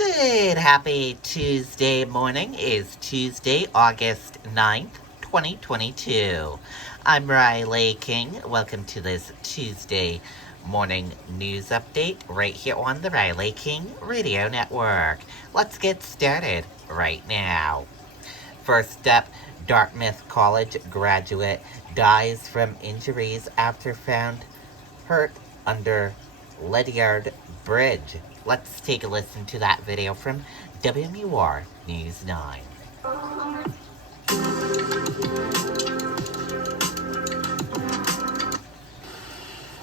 Good, happy Tuesday morning. Is Tuesday, August 9th, 2022. I'm Riley King. Welcome to this Tuesday morning news update right here on the Riley King Radio Network. Let's get started right now. First up, Dartmouth College graduate dies from injuries after found hurt under Ledyard Bridge. Let's take a listen to that video from WMUR News 9.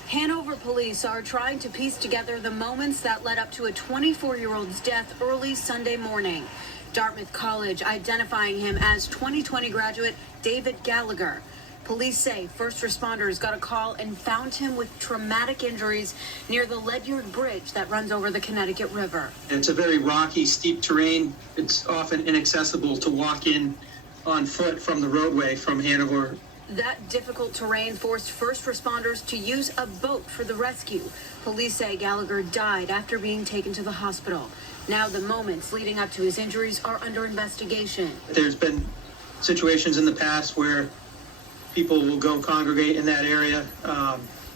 Hanover police are trying to piece together the moments that led up to a 24-year-old's death early Sunday morning. Dartmouth College identifying him as 2020 graduate David Gallagher. Police say first responders got a call and found him with traumatic injuries near the Ledyard Bridge that runs over the Connecticut River. It's a very rocky, steep terrain. It's often inaccessible to walk in on foot from the roadway from Hanover. That difficult terrain forced first responders to use a boat for the rescue. Police say Gallagher died after being taken to the hospital. Now the moments leading up to his injuries are under investigation. There's been situations in the past where people will go congregate in that area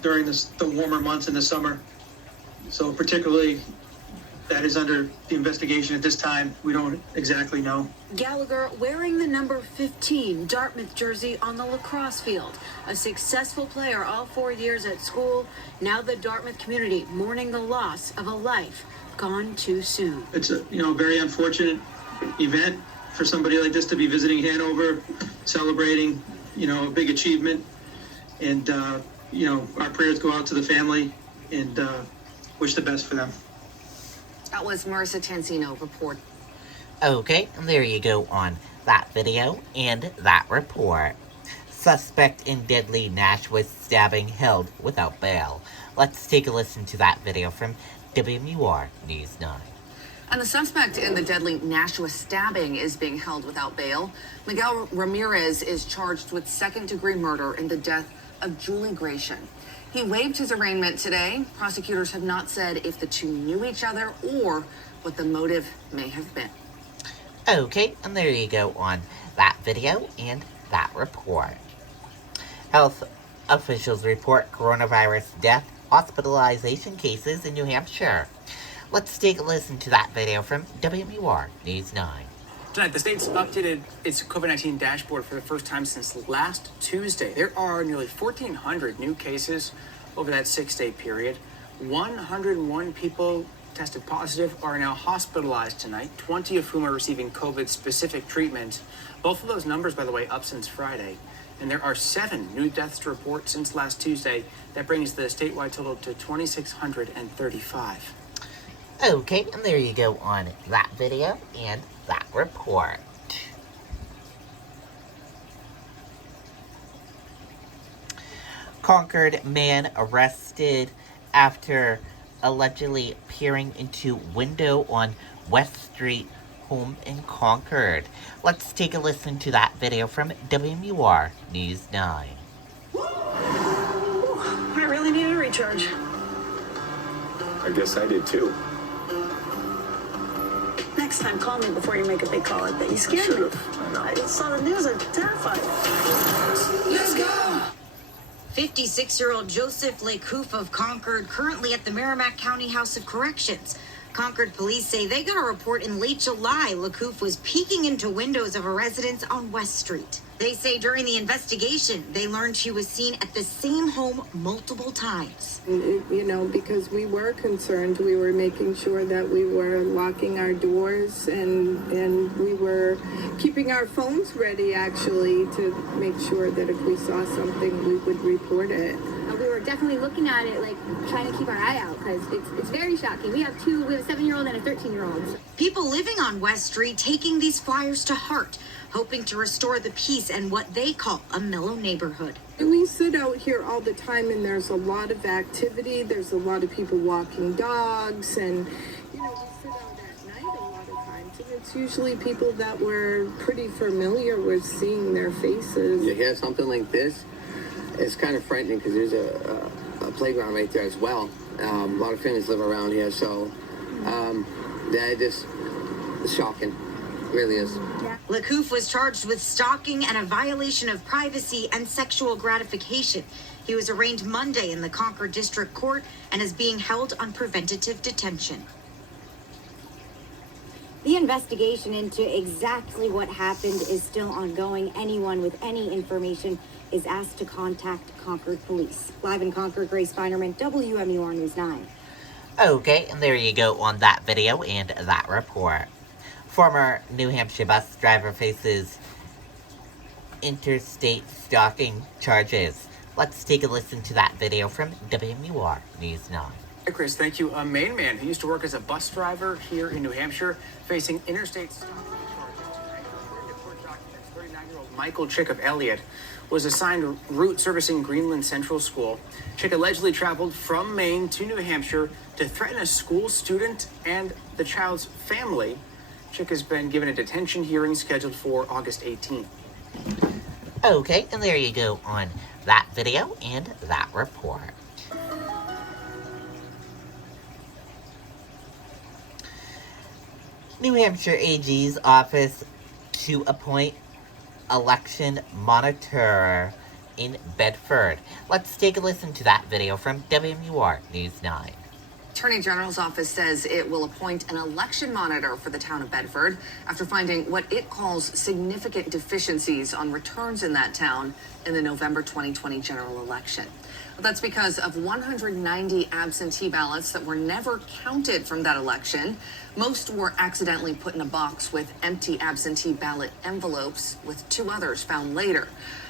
during the warmer months in the summer. So particularly that is under the investigation at this time. We don't exactly know. Gallagher wearing the number 15 Dartmouth jersey on the lacrosse field. A successful player all 4 years at school. Now the Dartmouth community mourning the loss of a life gone too soon. It's a very unfortunate event for somebody like this to be visiting Hanover, celebrating a big achievement. And our prayers go out to the family and wish the best for them. That was Marissa Tanzino report. Okay, there you go on that video and that report. Suspect in deadly Nashua stabbing held without bail. Let's take a listen to that video from WMUR News 9. And the suspect in the deadly Nashua stabbing is being held without bail. Miguel Ramirez is charged with second-degree murder in the death of Julie Gratian. He waived his arraignment today. Prosecutors have not said if the two knew each other or what the motive may have been. Okay, and there you go on that video and that report. Health officials report coronavirus death hospitalization cases in New Hampshire. Let's take a listen to that video from WMUR News 9. Tonight, the state's updated its COVID-19 dashboard for the first time since last Tuesday. There are nearly 1,400 new cases over that 6-day period. 101 people tested positive are now hospitalized tonight, 20 of whom are receiving COVID-specific treatment. Both of those numbers, by the way, up since Friday. And there are 7 new deaths to report since last Tuesday. That brings the statewide total to 2,635. Okay, and there you go on that video and that report. Concord man arrested after allegedly peering into window on West Street home in Concord. Let's take a listen to that video from WMUR News 9. I really need a recharge. I guess I did too. Next time, call me before you make a big call like that. You scared me. I know. I just saw the news. I'm terrified. Let's go! 56-year-old Joseph Lecouf of Concord, currently at the Merrimack County House of Corrections. Concord police say they got a report in late July Lecouf was peeking into windows of a residence on West Street. They say during the investigation, they learned she was seen at the same home multiple times. Because we were concerned, we were making sure that we were locking our doors and we were keeping our phones ready, actually, to make sure that if we saw something, we would report it. We were definitely looking at it, like trying to keep our eye out, because it's very shocking. We have a 7-year-old and a 13-year-old. People living on West Street taking these flyers to heart, hoping to restore the peace and what they call a mellow neighborhood. We sit out here all the time and there's a lot of activity. There's a lot of people walking dogs and, we sit out at night a lot of times. And it's usually people that we're pretty familiar with seeing their faces. You hear something like this, it's kind of frightening because there's a playground right there as well. A lot of families live around here, so That just is shocking. Really is. Lakouf was charged with stalking and a violation of privacy and sexual gratification. He was arraigned Monday in the Concord District Court and is being held on preventative detention. The investigation into exactly what happened is still ongoing. Anyone with any information is asked to contact Concord Police. Live in Concord, Grace Finerman, WMUR News 9. Okay, and there you go on that video and that report. Former New Hampshire bus driver faces interstate stalking charges. Let's take a listen to that video from WMUR News 9. Hey, Chris, thank you. A Maine man who used to work as a bus driver here in New Hampshire facing interstate stalking charges. According to court documents, 39-year-old Michael Chick of Elliott was assigned route servicing Greenland Central School. Chick allegedly traveled from Maine to New Hampshire to threaten a school student and the child's family. Chick has been given a detention hearing scheduled for August 18th. Okay, and there you go on that video and that report. New Hampshire AG's office to appoint election monitor in Bedford. Let's take a listen to that video from WMUR News 9. Attorney General's office says it will appoint an election monitor for the town of Bedford after finding what it calls significant deficiencies on returns in that town in the November 2020 general election. That's because of 190 absentee ballots that were never counted from that election. Most were accidentally put in a box with empty absentee ballot envelopes, with 2 others found later.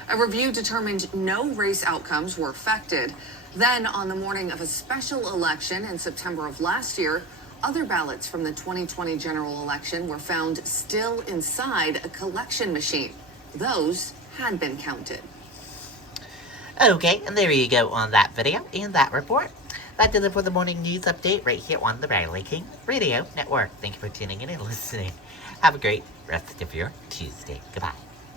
A review determined no race outcomes were affected. Then, on the morning of a special election in September of last year, other ballots from the 2020 general election were found still inside a collection machine. Those had been counted. Okay, and there you go on that video and that report. That does it for the morning news update right here on the Riley King Radio Network. Thank you for tuning in and listening. Have a great rest of your Tuesday. Goodbye.